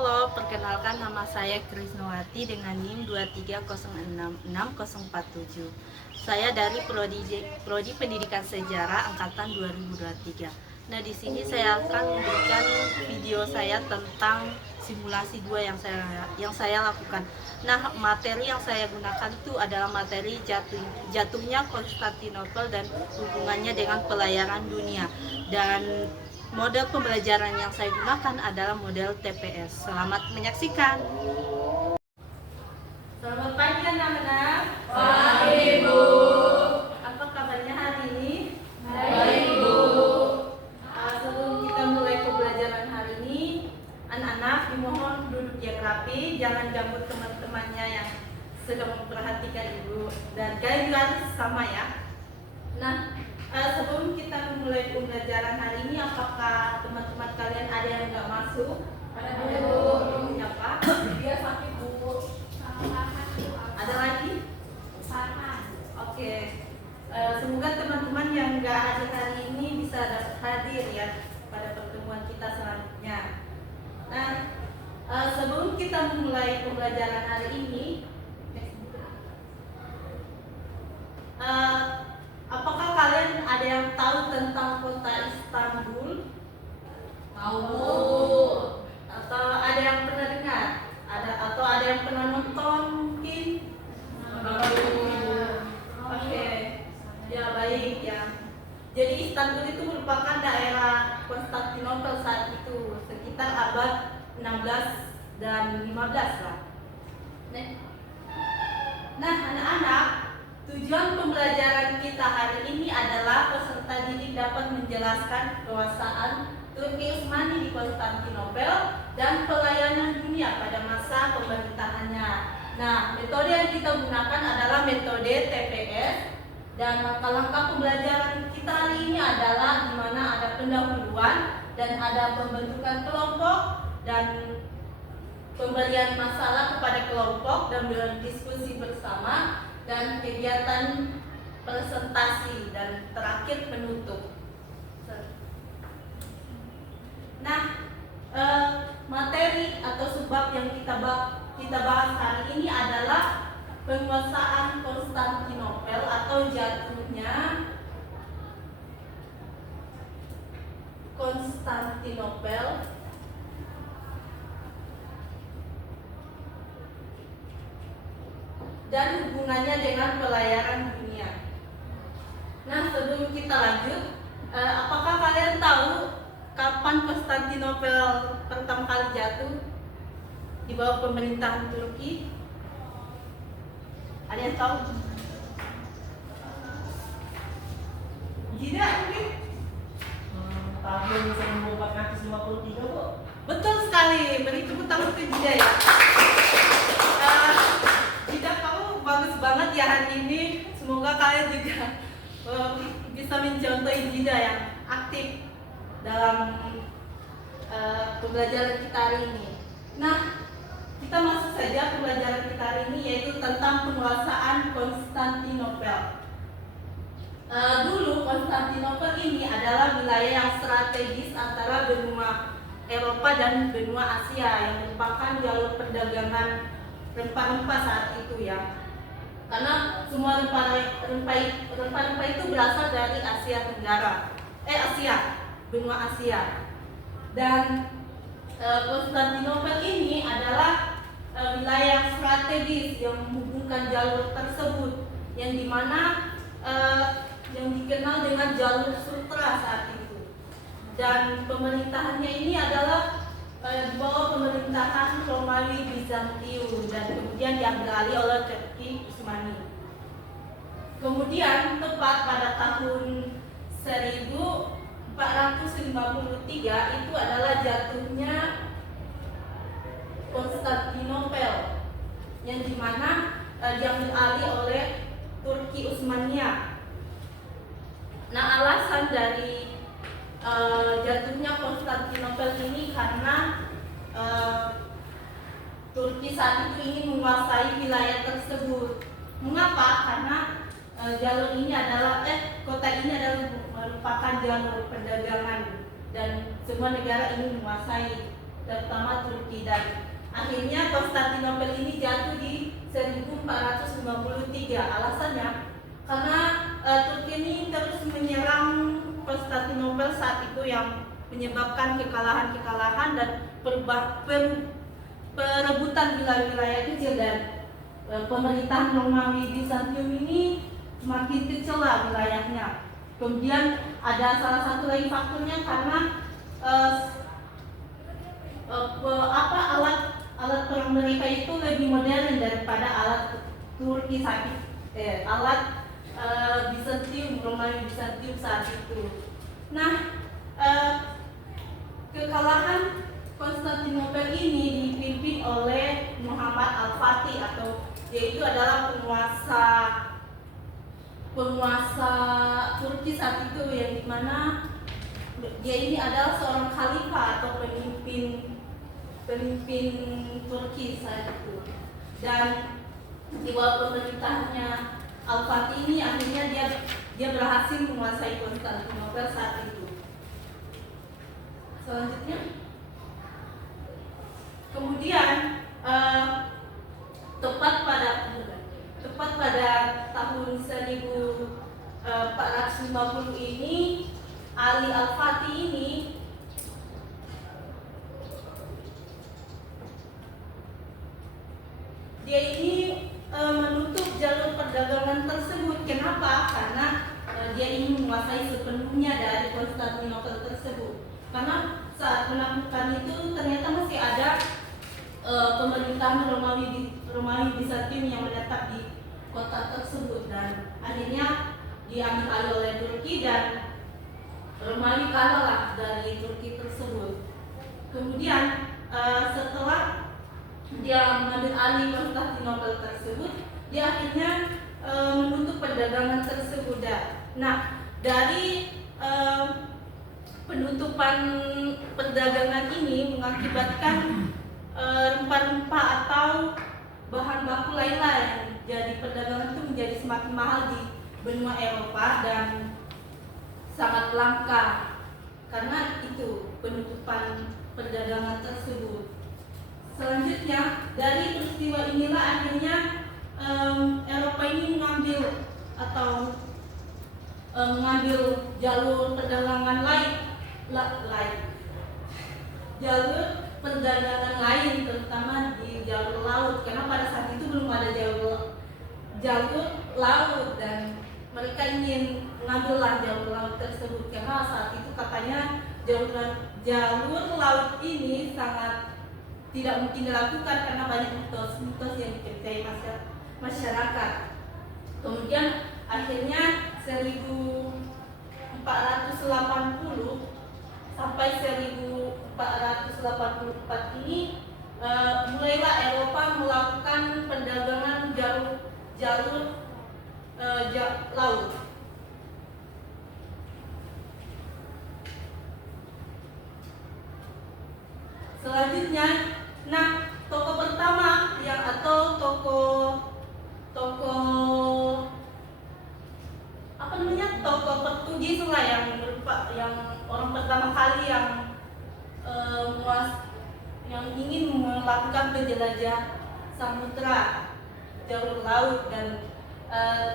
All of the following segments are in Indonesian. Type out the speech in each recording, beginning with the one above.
Halo, perkenalkan nama saya Krisnawati dengan NIM 2306647. Saya dari Prodi Pendidikan Sejarah angkatan 2023. Nah, di sini saya akan memberikan video saya tentang simulasi 2 yang saya lakukan. Nah, materi yang saya gunakan itu adalah materi jatuhnya Konstantinopel dan hubungannya dengan pelayaran dunia. Dan model pembelajaran yang saya gunakan adalah model TPS. Selamat menyaksikan. Selamat pagi anak-anak. Pagi, Bu. Apa kabarnya hari ini? Baik, Bu. Sebelum kita mulai pembelajaran hari ini, anak-anak dimohon duduk yang rapi, jangan ganggu teman-temannya yang sedang memperhatikan Ibu. Dan kalian juga harus sama ya. Nah, sebelum kita memulai pembelajaran hari ini, apakah teman-teman kalian ada yang nggak masuk? Ada, Bu. Siapa? Dia sakit, Bu. Ada lagi? Farhan. Oke. Semoga teman-teman yang nggak hadir hari ini bisa hadir ya pada pertemuan kita selanjutnya. Nah, sebelum kita memulai pembelajaran hari ini, apakah kalian ada yang tahu tentang kota Istanbul? Tahu, Bu. Atau ada yang pernah dengar? Atau ada yang pernah nonton mungkin? Oke. Ya, baik ya. Jadi Istanbul itu merupakan daerah Konstantinopel saat itu, sekitar abad 16 dan 15 lah. Nah, anak-anak, tujuan pembelajaran kita hari ini adalah peserta didik dapat menjelaskan kekuasaan Turki Utsmani di Konstantinopel dan pelayanan dunia pada masa pemerintahannya. Nah, metode yang kita gunakan adalah metode TPS, dan langkah-langkah pembelajaran kita hari ini adalah di mana ada pendahuluan dan ada pembentukan kelompok dan pemberian masalah kepada kelompok dan berdiskusi bersama dan kegiatan presentasi dan terakhir penutup. Nah, materi atau sebab yang kita bahas hari ini adalah penguasaan Konstantinopel atau jatuhnya Konstantinopel dan hubungannya dengan pelayaran dunia. Nah, sebelum kita lanjut, apakah kalian tahu kapan Konstantinopel pertama kali jatuh di bawah pemerintahan Turki? Ada yang tahu? Tidak mungkin? Tahun 1453, Bu. Betul sekali, beri tepuk tangan untuk Jida ya. Jida, kamu bagus banget ya hari ini. Semoga kalian juga bisa mencontoh Jida yang aktif dalam pembelajaran kita hari ini. Nah, kita masuk saja pembelajaran kita hari ini, yaitu tentang penguasaan Konstantinopel. Dulu Konstantinopel ini adalah wilayah yang strategis antara benua Eropa dan benua Asia yang merupakan jalur perdagangan rempah-rempah saat itu ya. Karena semua rempah-rempah itu berasal dari Asia Tenggara, benua Asia. Dan Konstantinopel ini adalah wilayah yang strategis yang menghubungkan jalur tersebut, yang dimana yang dikenal dengan jalur sutra saat itu. Dan pemerintahannya ini adalah di bawah pemerintahan Romawi Bizantium dan kemudian diambil alih oleh Turki Utsmani. Kemudian tepat pada tahun 1453 itu adalah jatuhnya Konstantinopel, yang dimana diambil alih oleh Turki Utsmania. Nah, alasan dari jatuhnya Konstantinopel ini karena Turki saat itu ingin menguasai wilayah tersebut. Mengapa? Karena jalur ini adalah kota ini adalah merupakan jalur perdagangan dan semua negara ingin menguasai terutama Turki, dan akhirnya Konstantinopel ini jatuh di 1453. Alasannya karena Turki ini terus menyerang Konstantinopel saat itu, yang menyebabkan kekalahan-kekalahan dan perebutan wilayah-wilayah kecil, dan pemerintahan Romawi Bizantium ini semakin kecil lah wilayahnya. Kemudian ada salah satu lagi faktornya karena alat perang mereka itu lebih modern daripada alat Turki alat Bizantium, Romawi Bizantium saat itu. Nah, kekalahan Konstantinopel ini dipimpin oleh Muhammad Al-Fatih, atau yaitu adalah penguasa Turki saat itu, yang dimana dia ini adalah seorang khalifah atau pemimpin Turki saat itu. Dan di bawah pemerintahnya Al-Fatih ini akhirnya dia berhasil menguasai Konstantinopel saat itu. Selanjutnya, kemudian tepat pada tahun 1450 ini, Ali Al-Fatih ini dia ini menutup jalur perdagangan tersebut. Kenapa? Karena dia ingin menguasai sepenuhnya dari Konstantinopel tersebut. Karena saat menaklukkan itu ternyata masih ada pemerintahan Romawi Bizantium yang menetap di kota tersebut, dan akhirnya diambil alih oleh Turki, dan Romawi kalah dari Turki tersebut. Kemudian setelah dia mengambil alih Konstantinopel tersebut, dia akhirnya menutup perdagangan tersebut. Nah, dari penutupan perdagangan ini mengakibatkan rempah-rempah atau bahan baku lainnya, yang jadi perdagangan itu menjadi semakin mahal di benua Eropa dan sangat langka karena itu penutupan perdagangan tersebut. Selanjutnya, dari peristiwa inilah akhirnya Eropa ini mengambil jalur perdagangan lain, terutama di jalur laut, karena pada saat itu belum ada jalur laut, dan mereka ingin mengambillah jalur laut tersebut, karena saat itu katanya jalur laut ini sangat tidak mungkin dilakukan karena banyak mitos yang dipercayai masyarakat. Kemudian akhirnya 1480 sampai 1484 ini mulailah Eropa melakukan perdagangan jalur laut. Selanjutnya, toko pertama toko Portugis lah yang orang pertama kali yang ingin melakukan penjelajah samudra jalur laut, dan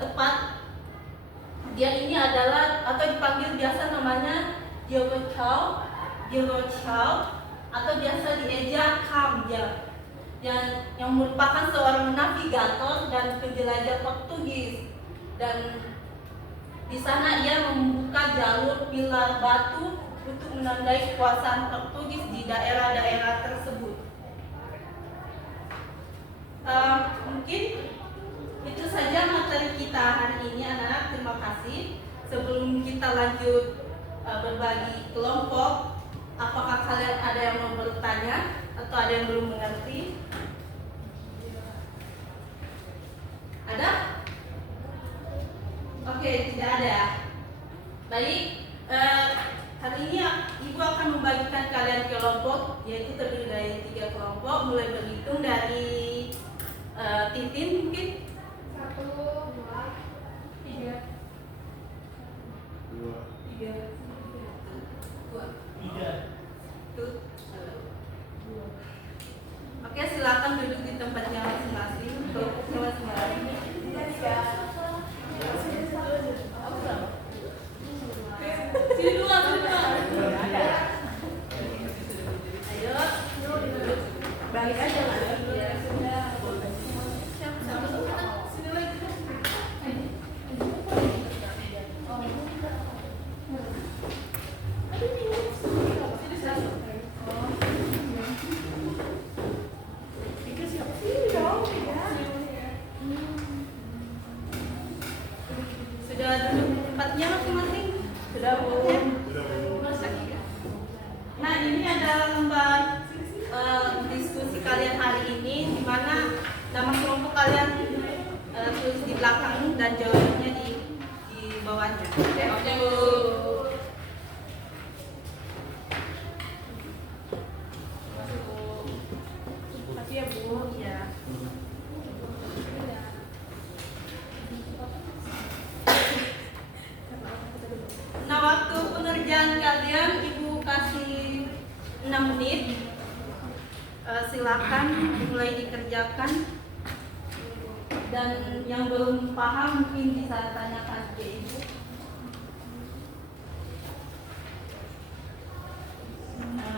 tepat dia ini adalah atau dipanggil biasa namanya Diogo Cao atau biasa diejak Cam, yang merupakan seorang navigator dan penjelajah Portugis, dan di sana ia membuka jalur pilar batu untuk menandai kekuasaan Portugis di daerah-daerah tersebut. Mungkin itu saja materi kita hari ini, anak-anak. Terima kasih. Sebelum kita lanjut berbagi kelompok, apakah kalian ada yang mau bertanya atau ada yang belum mengerti? Ada? Oke, tidak ada. Baik, hari ini Ibu akan membagikan kalian kelompok, yaitu terdiri dari 3 kelompok, mulai berhitung dari Titin mungkin. 1, 2, 3. 3. 2. 3. 1. Oke, silakan duduk di tempatnya masing-masing. Kelompoknya masing-masing. Sini dulu, Ayo, balik aja lah. Sini lagi. Sudah duduk di tempatnya masing-masing? Sudah, Bu? Nah, ini adalah lembar diskusi kalian hari ini, di mana nama kelompok kalian tulis di belakang dan jawabannya di bawahnya. Oke, Bu. Makasih ya, Bu. Ya. Nah, waktu pengerjaan kalian Ibu kasih 6 menit. Silakan mulai dikerjakan. Dan yang belum paham mungkin bisa tanyakan ke Ibu.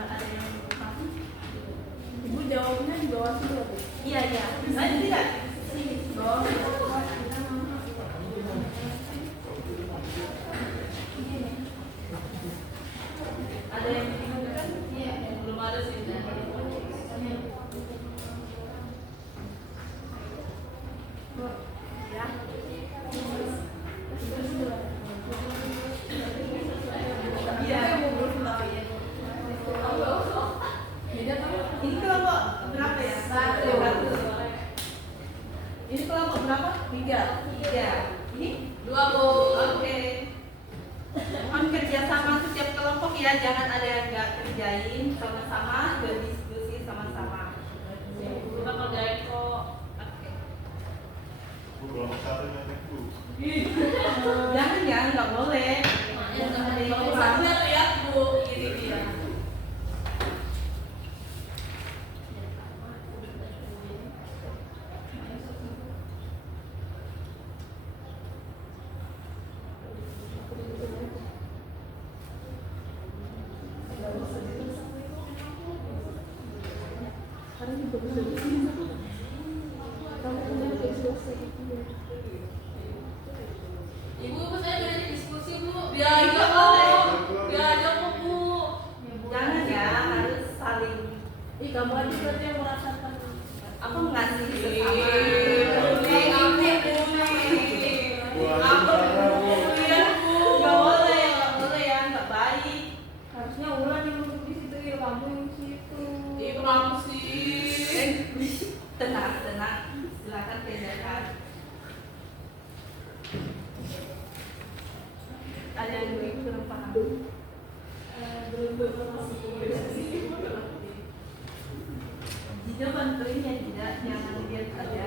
Ada yang belum paham? Ibu jawabnya di bawah situ, Bu. Iya, iya. Saya tidak. Ada yang bingung? Iya, belum ada sih. Ya. Iya. Ini kelompok berapa ya? 1. Ini kelompok berapa? 3. Ini 2, Bu. Oke. Mohon kerjasama setiap kelompok ya, jangan ada yang nggak kerjain, sama-sama berdiskusi sama-sama. Kita kerjain kok. Kelompok 1 nanti Bu. Jangan ya, nggak boleh. Jangan ada yang kurang. lihat, Bu. Ini dia. Ibu, saya jadi diskusi, Bu. Biar aja kok. Biar aja kok, Bu. Jangan ya, harus saling. Kamu aja berarti yang merasakan. Aku mengasihi sesama. Nggak boleh ya, nggak baik. Harusnya Ulan yang duduk di situ, ya kamu yang di situ. Kenapa sih? Tenang, silakan kerjakan. Ada yang belum paham? Jika bantuin ya tidak, jangan lihat saja.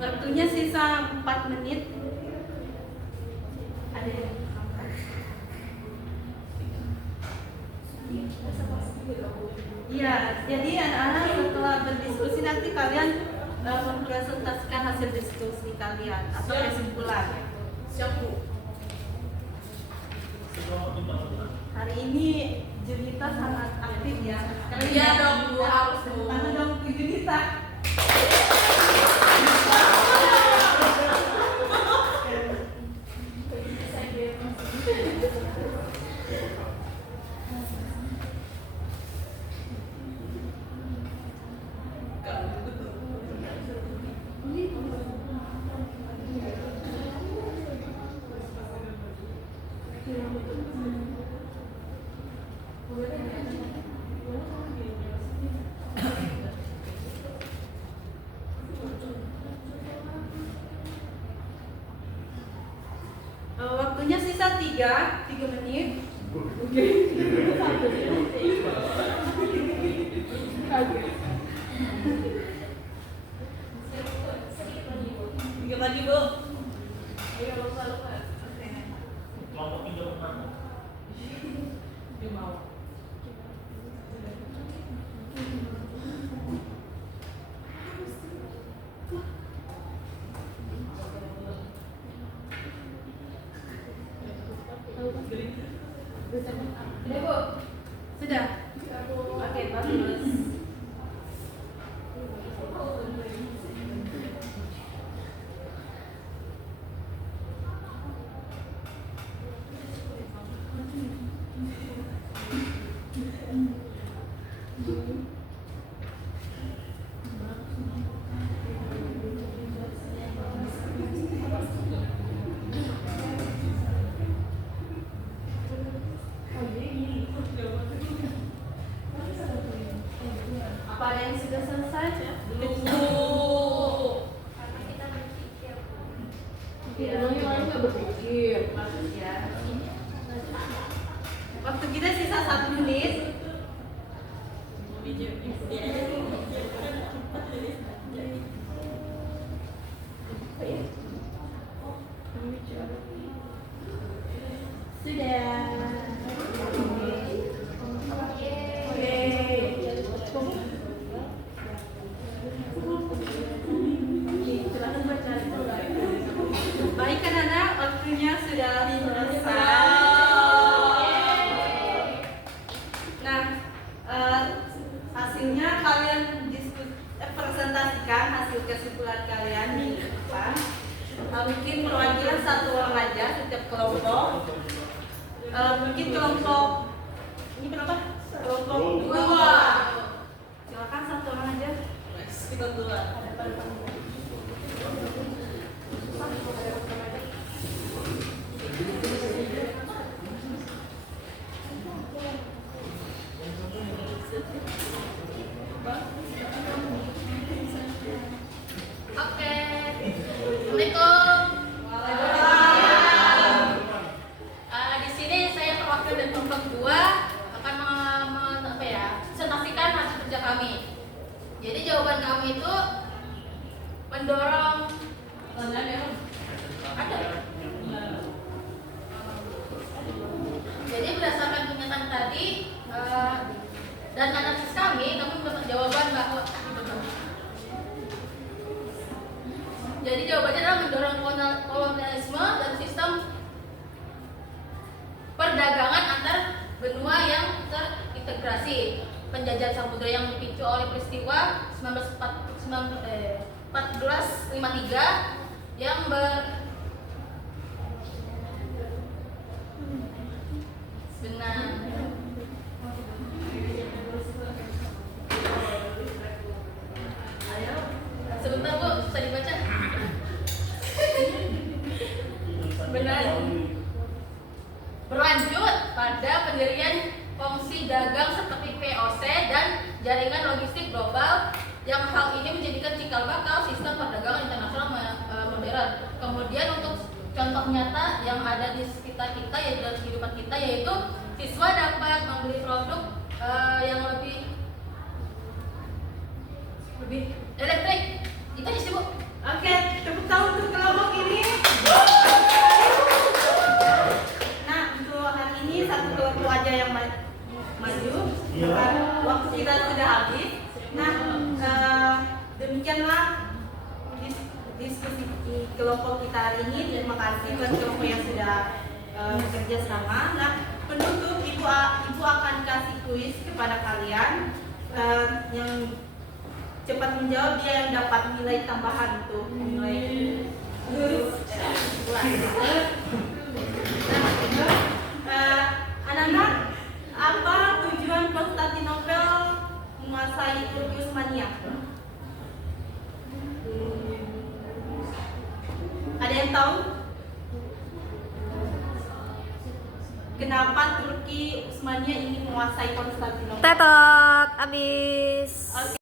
Waktunya sisa 4 menit. Ada yang Iya, jadi anak-anak setelah berdiskusi nanti kalian mempresentasikan hasil diskusi kalian atau kesimpulan. Siap, Bu. Hari ini Junita sangat aktif ya. Iya dong, Bu, harus Bu. Mana dong Bu Junita? Waktunya sisa 3 menit. Tiga lagi Bu. Ayo lupa. Dia mau. Udah Bu. Sudah. Oke, bagus. Apa ada yang sudah selesai? Emangnya orang nggak berpikir. Bagus ya. Waktu kita sisa 1 menit. Sudah. Baik anak-anak, waktunya sudah selesai. Nah, hasilnya kalian presentasikan hasil kesimpulan kalian minggu depan. Mungkin perwakilan 1 orang aja setiap kelompok. Mungkin kelompok ini berapa? Kelompok 2. Silakan 1 orang aja. Kita dulu. Oke. Assalamualaikum. Di sini saya perwakilan dari kelompok 2 akan presentasikan hasil kerja kami. Jadi jawaban kami itu mendorong ada. Jadi berdasarkan pernyataan tadi dan analisis kami mendapat jawaban bahwa jadi jawabannya adalah mendorong kolonialisme dan sistem perdagangan antar benua yang terintegrasi, penjajahan samudera yang dipicu oleh peristiwa 1453 yang benar. Sebentar Bu, bisa dibaca? Benar. Berlanjut pada pendirian fungsi dagang seperti VOC dan jaringan logistik global yang hal ini menjadikan cikal bakal sistem perdagangan internasional modern. Kemudian untuk contoh nyata yang ada di sekitar kita yaitu dalam kehidupan kita yaitu siswa dapat membeli produk yang lebih elektrik. Itu aja sih Bu. Oke, tepuk tangan untuk kelompok ini. Nah, untuk hari ini 1 kelompok aja yang maju. Waktu kita sudah habis. Nah, demikianlah diskusi di kelompok kita hari ini. Terima kasih buat kelompok yang sudah bekerja sama. Nah, penutup ibu akan kasih kuis kepada kalian. Yang cepat menjawab dia yang dapat nilai tambahan tuh, nilai anak-anak, apa tujuan Konstantinopel menguasai Turki Utsmania? Ada yang tahu? Kenapa Turki Utsmania ingin menguasai Konstantinopel? Tetot, abis. Oke.